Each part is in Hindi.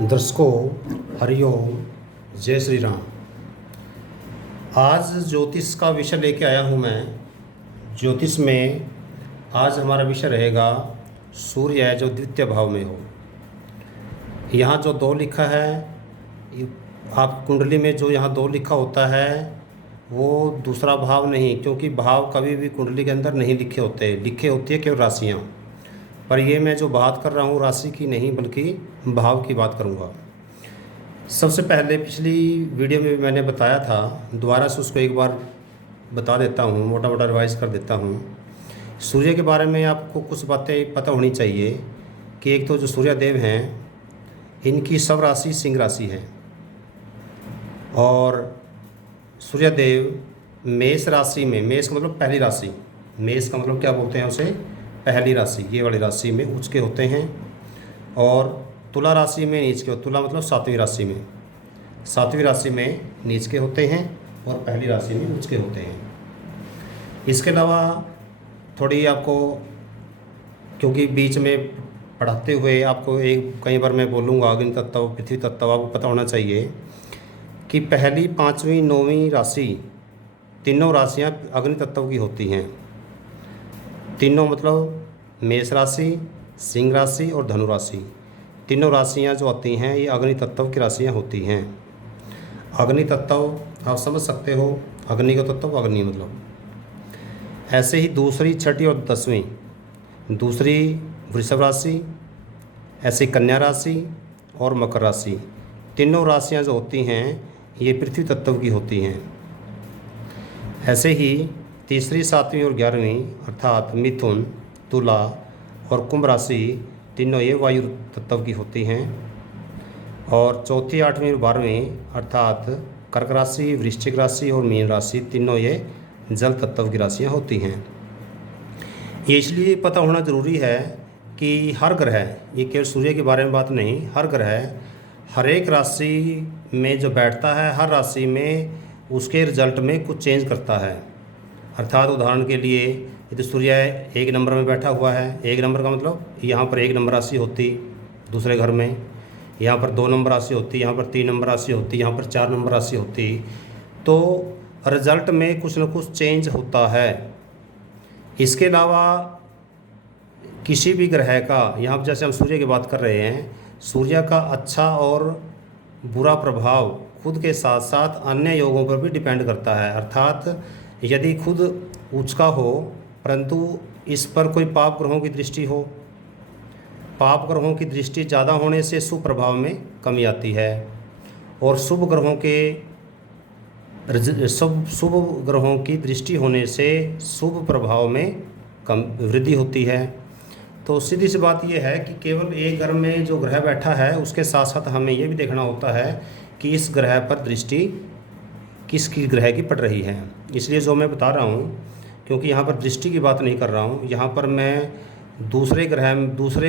दर्शकों, हरिओम, जय श्री राम। आज ज्योतिष का विषय लेके आया हूँ मैं। ज्योतिष में आज हमारा विषय रहेगा सूर्य जो द्वितीय भाव में हो। यहाँ जो 2 लिखा है, आप कुंडली में जो यहाँ 2 लिखा होता है वो दूसरा भाव नहीं, क्योंकि भाव कभी भी कुंडली के अंदर नहीं लिखे होते, लिखे होती है केवल राशियाँ। पर ये मैं जो बात कर रहा हूँ राशि की नहीं बल्कि भाव की बात करूँगा। सबसे पहले पिछली वीडियो में मैंने बताया था, दोबारा से उसको एक बार बता देता हूँ, मोटा मोटा रिवाइज कर देता हूँ। सूर्य के बारे में आपको कुछ बातें पता होनी चाहिए कि एक तो जो सूर्य देव हैं इनकी सब राशि सिंह राशि है, और सूर्य देव मेष राशि में, मेष का मतलब पहली राशि, मेष का मतलब क्या बोलते हैं उसे, पहली राशि, ये वाली राशि में उच्च के होते हैं। और तुला राशि में नीच के, तुला मतलब 7वीं राशि में, 7वीं राशि में नीच के होते हैं और पहली राशि में उच्च के होते हैं। इसके अलावा थोड़ी आपको, क्योंकि बीच में पढ़ाते हुए आपको कई बार मैं बोलूँगा अग्नि तत्व, पृथ्वी तत्व, आपको पता होना चाहिए कि पहली, 5वीं, 9वीं राशि, तीनों राशियाँ अग्नि तत्व की होती हैं। तीनों मतलब मेष राशि, सिंह राशि और धनु राशि, तीनों राशियाँ जो आती हैं ये अग्नि तत्व की राशियाँ होती हैं। अग्नि तत्व आप समझ सकते हो, अग्नि का तत्व अग्नि मतलब। ऐसे ही दूसरी, छठी और 10वीं, दूसरी वृषभ राशि, ऐसे कन्या राशि और मकर राशि, तीनों राशियाँ जो होती हैं ये पृथ्वी तत्व की होती हैं। ऐसे ही तीसरी, 7वीं और 11वीं अर्थात मिथुन, तुला और कुंभ राशि, तीनों ये वायु तत्व की होती हैं। और चौथी, 8वीं और 12वीं अर्थात कर्क राशि, वृश्चिक राशि और मीन राशि, तीनों ये जल तत्व की राशियाँ होती हैं। ये इसलिए पता होना ज़रूरी है कि हर ग्रह, ये केवल सूर्य के बारे में बात नहीं, हर ग्रह हर एक राशि में जो बैठता है, हर राशि में उसके रिजल्ट में कुछ चेंज करता है। अर्थात उदाहरण के लिए यदि सूर्य 1 नंबर में बैठा हुआ है, 1 नंबर का मतलब यहाँ पर 1 नंबर राशि होती, दूसरे घर में यहाँ पर 2 नंबर राशि होती, यहाँ पर 3 नंबर राशि होती, यहाँ पर 4 नंबर राशि होती, तो रिजल्ट में कुछ न कुछ चेंज होता है। इसके अलावा किसी भी ग्रह का, यहाँ पर जैसे हम सूर्य की बात कर रहे हैं, सूर्य का अच्छा और बुरा प्रभाव खुद के साथ साथ अन्य योगों पर भी डिपेंड करता है। अर्थात यदि खुद उच्च का हो परंतु इस पर कोई पाप ग्रहों की दृष्टि हो, पाप ग्रहों की दृष्टि ज़्यादा होने से शुभ प्रभाव में कमी आती है, और शुभ ग्रहों की दृष्टि होने से शुभ प्रभाव में कम वृद्धि होती है। तो सीधी सी बात यह है कि केवल एक घर में जो ग्रह बैठा है उसके साथ साथ हमें यह भी देखना होता है कि इस ग्रह पर दृष्टि किसकी ग्रह की पड़ रही है। इसलिए जो मैं बता रहा हूँ, क्योंकि यहाँ पर दृष्टि की बात नहीं कर रहा हूँ, यहाँ पर मैं दूसरे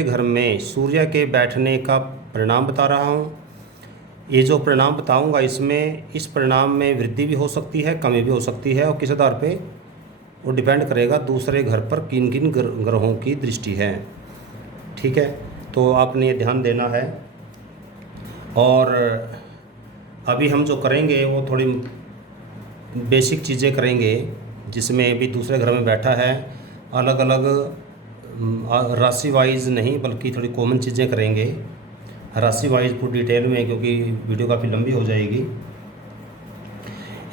घर में सूर्य के बैठने का परिणाम बता रहा हूँ। ये जो परिणाम बताऊँगा इस परिणाम में वृद्धि भी हो सकती है, कमी भी हो सकती है, और किस आधार पे वो डिपेंड करेगा दूसरे घर पर किन किन ग्रहों की दृष्टि है। ठीक है, तो आपने ये ध्यान देना है। और अभी हम जो करेंगे वो थोड़ी बेसिक चीज़ें करेंगे, जिसमें भी दूसरे घर में बैठा है, अलग अलग राशि वाइज नहीं बल्कि थोड़ी कॉमन चीज़ें करेंगे, राशि वाइज पूरी डिटेल में, क्योंकि वीडियो काफ़ी लंबी हो जाएगी।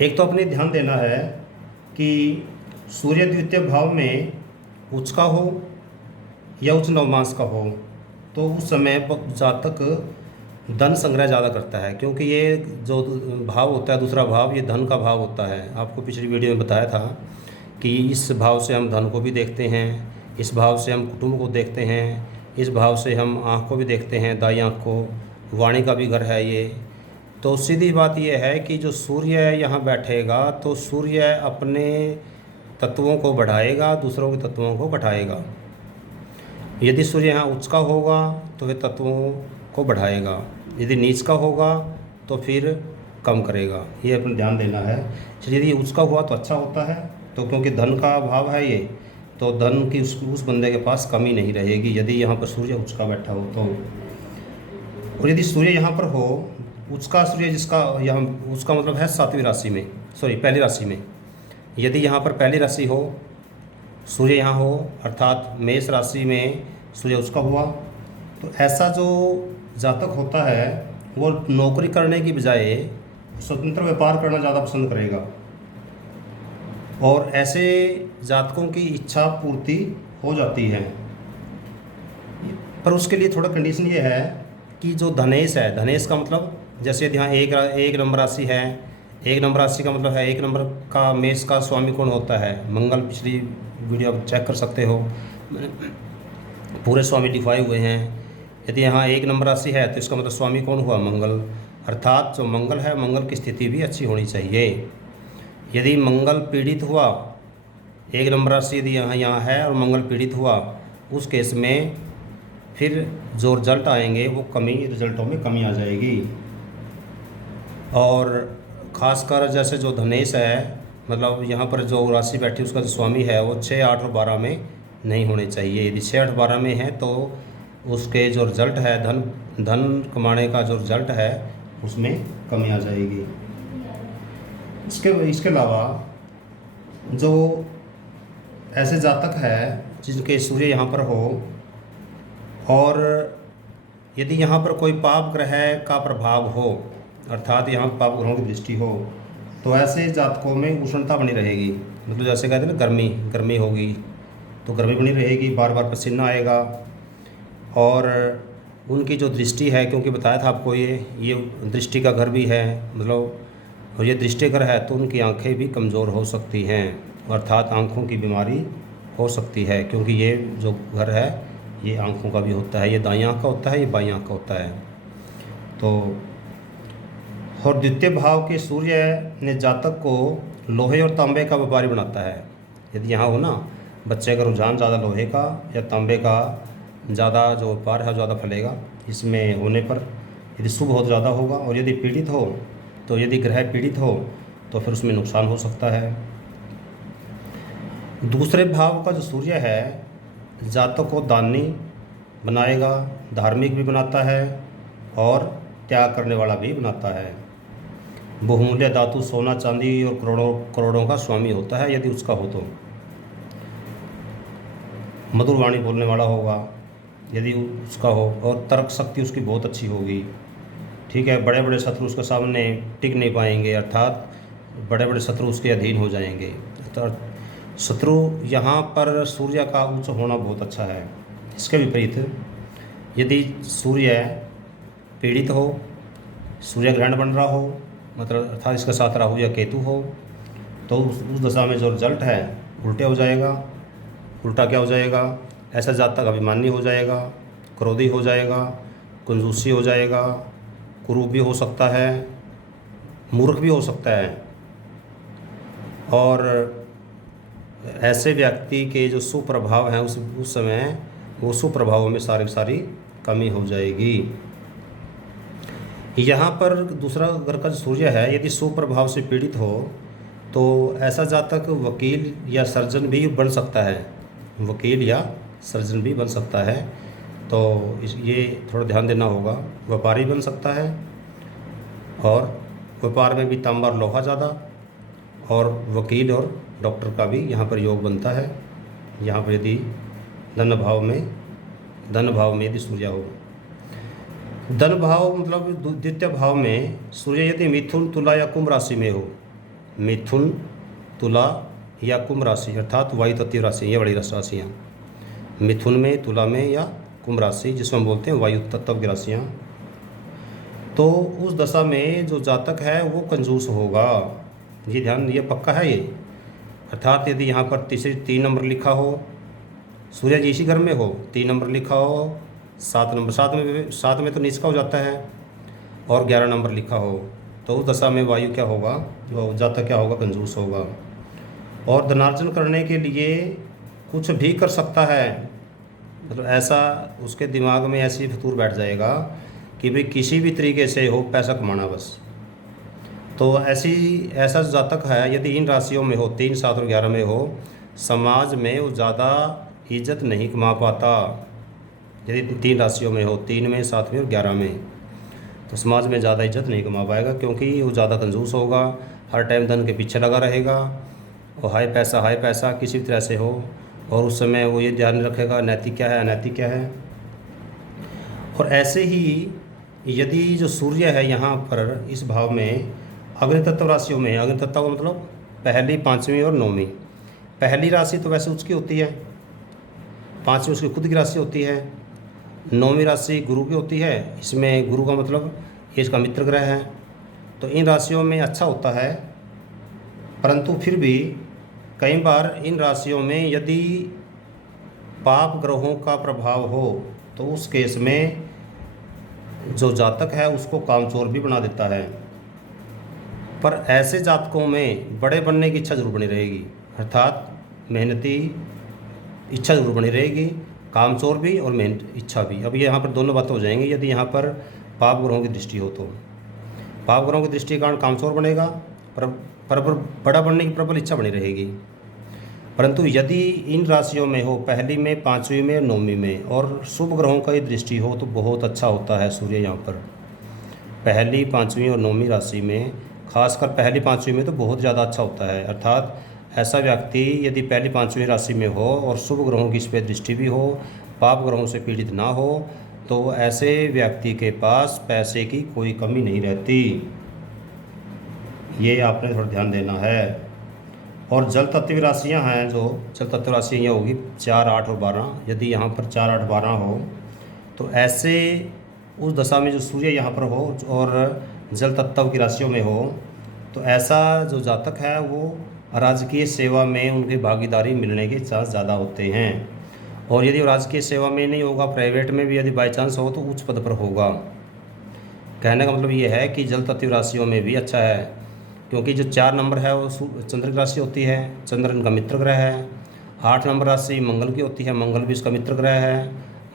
एक तो अपने ध्यान देना है कि सूर्य द्वितीय भाव में उच्च का हो या उच्च नवमांश का हो, तो उस समय जातक धन संग्रह ज़्यादा करता है, क्योंकि ये जो भाव होता है, दूसरा भाव, ये धन का भाव होता है। आपको पिछली वीडियो में बताया था कि इस भाव से हम धन को भी देखते हैं, इस भाव से हम कुटुंब को देखते हैं, इस भाव से हम आँख को भी देखते हैं, दाई आँख को, वाणी का भी घर है ये। तो सीधी बात यह है कि जो सूर्य यहाँ बैठेगा तो सूर्य अपने तत्वों को बढ़ाएगा, दूसरों के तत्वों को घटाएगा। यदि सूर्य यहाँ उच्च का होगा तो वे तत्वों को बढ़ाएगा, यदि नीच का होगा तो फिर कम करेगा। ये अपना ध्यान देना है। यदि उच्च का हुआ तो अच्छा होता है, तो क्योंकि धन का भाव है ये, तो धन की उस बंदे के पास कमी नहीं रहेगी यदि यहाँ पर सूर्य उच्च का बैठा हो तो। और यदि सूर्य यहाँ पर हो, उसका सूर्य जिसका यहाँ, उसका मतलब है सातवीं राशि में, सॉरी पहली राशि में। यदि यहाँ पर पहली राशि हो, सूर्य यहाँ हो, अर्थात मेष राशि में सूर्य उसका हुआ, तो ऐसा जो जातक होता है वो नौकरी करने की बजाय स्वतंत्र व्यापार करना ज़्यादा पसंद करेगा। और ऐसे जातकों की इच्छा पूर्ति हो जाती है। पर उसके लिए थोड़ा कंडीशन ये है कि जो धनेश है, धनेश का मतलब जैसे यदि यहाँ एक नंबर राशि है, एक नंबर राशि का मतलब है, एक नंबर का मेष का स्वामी कौन होता है? मंगल। पिछली वीडियो आप चेक कर सकते हो, पूरे स्वामी लिखवाए हुए हैं। यदि यहाँ एक नंबर राशि है तो इसका मतलब स्वामी कौन हुआ? मंगल। अर्थात जो मंगल है, मंगल की स्थिति भी अच्छी होनी चाहिए। यदि मंगल पीड़ित हुआ, एक नंबर राशि यदि यहाँ है और मंगल पीड़ित हुआ, उस केस में फिर जो रिजल्ट आएंगे वो कमी, रिजल्टों में कमी आ जाएगी। और ख़ासकर जैसे जो धनेश है, मतलब यहाँ पर जो राशि बैठी उसका जो स्वामी है वो 6, 8 और 12 में नहीं होने चाहिए। यदि 6, 8, 12 में है तो उसके जो रिजल्ट है, धन कमाने का जो रिजल्ट है उसमें कमी आ जाएगी। इसके अलावा जो ऐसे जातक है जिनके सूर्य यहाँ पर हो और यदि यहाँ पर कोई पाप ग्रह का प्रभाव हो, अर्थात यहाँ पाप ग्रहों की दृष्टि हो, तो ऐसे जातकों में उष्णता बनी रहेगी। मतलब जैसे कहते हैं ना, गर्मी होगी तो गर्मी बनी रहेगी, बार बार पसीना आएगा। और उनकी जो दृष्टि है, क्योंकि बताया था आपको ये दृष्टि का घर भी है, मतलब और ये दृष्टि घर है तो उनकी आंखें भी कमज़ोर हो सकती हैं, अर्थात आँखों की बीमारी हो सकती है, क्योंकि ये जो घर है ये आँखों का भी होता है। ये दाईं आँख का होता है, ये बाईं आँख का होता है। तो और द्वितीय भाव के सूर्य ने जातक को लोहे और तांबे का व्यापारी बनाता है। यदि यहाँ हो ना, बच्चे का रुझान ज़्यादा लोहे का या तांबे का ज़्यादा जो व्यापार है ज़्यादा फैलेगा। इसमें होने पर यदि शुभ बहुत ज़्यादा होगा, और यदि पीड़ित हो तो यदि ग्रह पीड़ित हो तो फिर उसमें नुकसान हो सकता है। दूसरे भाव का जो सूर्य है जातक को दानी बनाएगा, धार्मिक भी बनाता है और त्याग करने वाला भी बनाता है। बहुमूल्य धातु, सोना चांदी और करोड़ों का स्वामी होता है यदि उसका हो तो। मधुर वाणी बोलने वाला होगा यदि उसका हो, और तर्क शक्ति उसकी बहुत अच्छी होगी। ठीक है, बड़े बड़े शत्रु उसके सामने टिक नहीं पाएंगे, अर्थात बड़े बड़े शत्रु उसके अधीन हो जाएंगे। तो शत्रु यहाँ पर सूर्य का उच्च होना बहुत अच्छा है। इसके विपरीत यदि सूर्य पीड़ित हो, सूर्य ग्रहण बन रहा हो, मतलब अर्थात इसके साथ राहु या केतु हो, तो उस दशा में जो रिजल्ट है उल्टे हो जाएगा। उल्टा क्या हो जाएगा? ऐसा जातक अभिमानी हो जाएगा, क्रोधी हो जाएगा, कंजूसी हो जाएगा, कुरूप भी हो सकता है, मूर्ख भी हो सकता है। और ऐसे व्यक्ति के जो सुप्रभाव हैं उस समय वो सुप्रभावों में सारी कमी हो जाएगी। यहाँ पर दूसरा घर का जो सूर्य है यदि सुप्रभाव से पीड़ित हो तो ऐसा जातक वकील या सर्जन भी बन सकता है, वकील या सर्जन भी बन सकता है। तो ये थोड़ा ध्यान देना होगा। व्यापारी बन सकता है, और व्यापार में भी तांबा और लोहा ज़्यादा, और वकील और डॉक्टर का भी यहाँ पर योग बनता है। यहाँ पर यदि धन भाव में यदि सूर्य हो, धन भाव मतलब द्वितीय भाव में सूर्य यदि मिथुन, तुला या कुंभ राशि में हो, मिथुन, तुला या कुंभ राशि अर्थात वायु तत्व राशि, ये बड़ी राशियाँ मिथुन में, तुला में या कुंभ राशि जिसमें हम बोलते हैं वायु तत्व की राशियाँ, तो उस दशा में जो जातक है वो कंजूस होगा। ये ध्यान, ये पक्का है ये। अर्थात यदि यहाँ पर 3 नंबर लिखा हो, सूर्य जी इसी घर में हो, 3 नंबर लिखा हो, 7 नंबर, 7 में तो नीच का हो जाता है, और 11 नंबर लिखा हो, तो उस दशा में वायु क्या होगा, वो जातक क्या होगा? कंजूस होगा। और धनार्जन करने के लिए कुछ भी कर सकता है, मतलब ऐसा उसके दिमाग में ऐसी फितूर बैठ जाएगा कि भाई किसी भी तरीके से हो पैसा कमाना बस। तो ऐसा जातक है यदि इन राशियों में हो, 3, 7 और 11 में हो, समाज में वो ज़्यादा इज्जत नहीं कमा पाता। यदि 3 राशियों में हो, 3 में, 7 में और 11 में, तो समाज में ज़्यादा इज्जत नहीं कमा पाएगा, क्योंकि वो ज़्यादा कंजूस होगा, हर टाइम धन के पीछे लगा रहेगा, और हाई पैसा किसी भी तरह से हो, और उस समय वो ये ध्यान रखेगा नैतिक क्या है अनैतिक क्या है। और ऐसे ही यदि जो सूर्य है यहाँ पर इस भाव में अग्नि तत्व राशियों में, अग्नि तत्व का मतलब पहली, पाँचवीं और नौवीं। पहली राशि तो वैसे उसकी होती है, पाँचवीं उसकी खुद की राशि होती है, नौवीं राशि गुरु की होती है। इसमें गुरु का मतलब ये इसका मित्र ग्रह है। तो इन राशियों में अच्छा होता है, परंतु फिर भी कई बार इन राशियों में यदि पाप ग्रहों का प्रभाव हो तो उस केस में जो जातक है उसको कामचोर भी बना देता है। पर ऐसे जातकों में बड़े बनने की इच्छा जरूर बनी रहेगी, अर्थात मेहनती इच्छा जरूर बनी रहेगी, कामचोर भी और मेहनत इच्छा भी। अब यहाँ पर दोनों बातें हो जाएंगी। यदि यहाँ पर पाप ग्रहों की दृष्टि हो तो पाप ग्रहों की दृष्टि के कारण कामचोर बनेगा, पर बड़ा बनने की प्रबल इच्छा बनी रहेगी। परंतु यदि इन राशियों में हो, पहली में, पाँचवीं में, नौवीं में, और शुभ ग्रहों का ही दृष्टि हो तो बहुत अच्छा होता है सूर्य यहाँ पर। पहली, पाँचवीं और नौवीं राशि में, खासकर पहली, पाँचवीं में तो बहुत ज़्यादा अच्छा होता है। अर्थात ऐसा व्यक्ति यदि पहली, पाँचवीं राशि में हो और शुभ ग्रहों की इस पर दृष्टि भी हो, पाप ग्रहों से पीड़ित ना हो, तो ऐसे व्यक्ति के पास पैसे की कोई कमी नहीं रहती। ये आपने थोड़ा ध्यान देना है। और जल तत्व राशियाँ हैं, जो जल तत्व राशियाँ ये होगी 4, 8 और 12। यदि यहाँ पर 4, 8, 12 हो तो ऐसे उस दशा में जो सूर्य यहाँ पर हो और जल तत्व की राशियों में हो तो ऐसा जो जातक है वो राजकीय सेवा में उनकी भागीदारी मिलने के चांस ज़्यादा होते हैं। और यदि राजकीय सेवा में नहीं होगा, प्राइवेट में भी यदि बाई चांस हो तो उच्च पद पर होगा। कहने का मतलब ये है कि जल तत्व राशियों में भी अच्छा है, क्योंकि जो 4 नंबर है वो चंद्र की राशि होती है, चंद्र इनका मित्र ग्रह है। 8 नंबर राशि मंगल की होती है, मंगल भी इसका मित्र ग्रह है।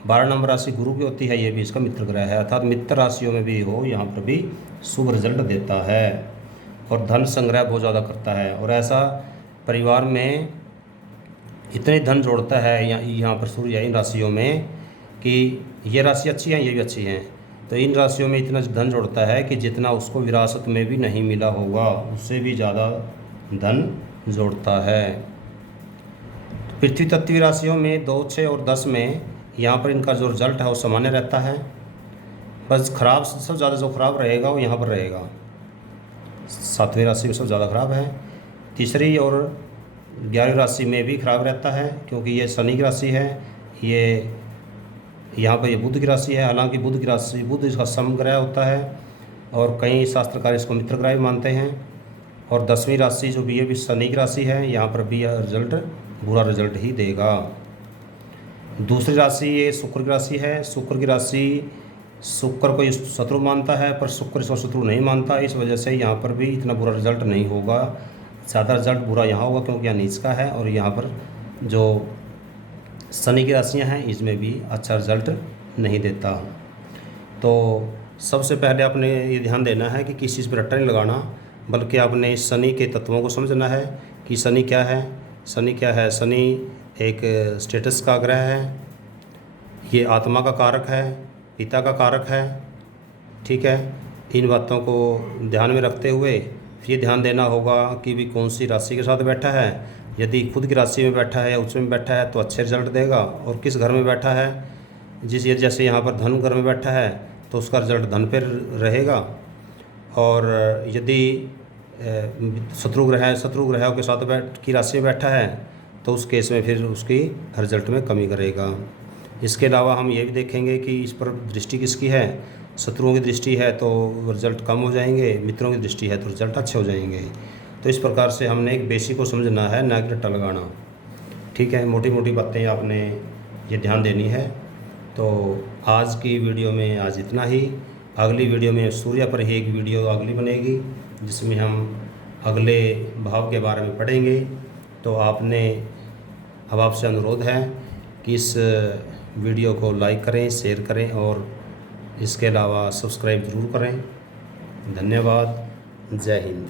12 नंबर राशि गुरु की होती है, ये भी इसका मित्र ग्रह है। अर्थात मित्र राशियों में भी हो यहाँ पर भी शुभ रिजल्ट देता है और धन संग्रह बहुत ज़्यादा करता है। और ऐसा परिवार में इतने धन जोड़ता है यहाँ पर सूर्य इन राशियों में कि ये राशि अच्छी हैं, ये भी अच्छी हैं, तो इन राशियों में इतना धन जोड़ता है कि जितना उसको विरासत में भी नहीं मिला होगा उससे भी ज़्यादा धन जोड़ता है। पृथ्वी तत्वीय राशियों में 2, 6 और 10 में यहाँ पर इनका जो रिजल्ट है वो सामान्य रहता है। बस खराब, सबसे ज़्यादा जो खराब रहेगा वो यहाँ पर रहेगा, 7वीं राशि में सबसे ज़्यादा खराब है। तीसरी और 11वीं राशि में भी खराब रहता है, क्योंकि ये शनि की राशि है, ये यहाँ पर ये बुध की राशि है। हालांकि बुध की राशि, बुध इसका समग्रह होता है और कई शास्त्रकार इसको मित्र ग्रह भी मानते हैं। और 10वीं राशि जो भी, ये भी शनि की राशि है, यहाँ पर भी यह रिजल्ट बुरा रिजल्ट ही देगा। दूसरी राशि ये शुक्र की राशि है। शुक्र की राशि, शुक्र को शत्रु मानता है पर शुक्र इसको शत्रु नहीं मानता, इस वजह से यहाँ पर भी इतना बुरा रिजल्ट नहीं होगा। ज़्यादा रिजल्ट बुरा यहाँ होगा क्योंकि यहाँ नीच का है, और यहाँ पर जो शनि की राशियाँ हैं इसमें भी अच्छा रिजल्ट नहीं देता। तो सबसे पहले आपने ये ध्यान देना है कि किसी चीज़ पर रट्टा नहीं लगाना, बल्कि आपने शनि के तत्वों को समझना है कि शनि क्या है। शनि क्या है? शनि एक स्टेटस का ग्रह है, ये आत्मा का कारक है, पिता का कारक है, ठीक है। इन बातों को ध्यान में रखते हुए फिर ये ध्यान देना होगा कि भी कौन सी राशि के साथ बैठा है। यदि खुद की राशि में बैठा है या उसमें बैठा है तो अच्छे रिजल्ट देगा, और किस घर में बैठा है, जैसे यहाँ पर धन घर में बैठा है तो उसका रिजल्ट धन पर रहेगा। और यदि शत्रु ग्रहों के साथ की राशि में बैठा है तो उस केस में फिर उसकी रिजल्ट में कमी करेगा। इसके अलावा हम ये भी देखेंगे कि इस पर दृष्टि किसकी है। शत्रुओं की दृष्टि है तो रिजल्ट कम हो जाएंगे, मित्रों की दृष्टि है तो रिजल्ट अच्छे हो जाएंगे। तो इस प्रकार से हमने एक बेसिक को समझना है, ना कि रट्टा लगाना, ठीक है। मोटी मोटी बातें आपने ये ध्यान देनी है। तो आज की वीडियो में आज इतना ही। अगली वीडियो में सूर्य पर ही एक वीडियो अगली बनेगी जिसमें हम अगले भाव के बारे में पढ़ेंगे। तो अब आपसे अनुरोध है कि इस वीडियो को लाइक करें, शेयर करें और इसके अलावा सब्सक्राइब ज़रूर करें। धन्यवाद। जय हिंद।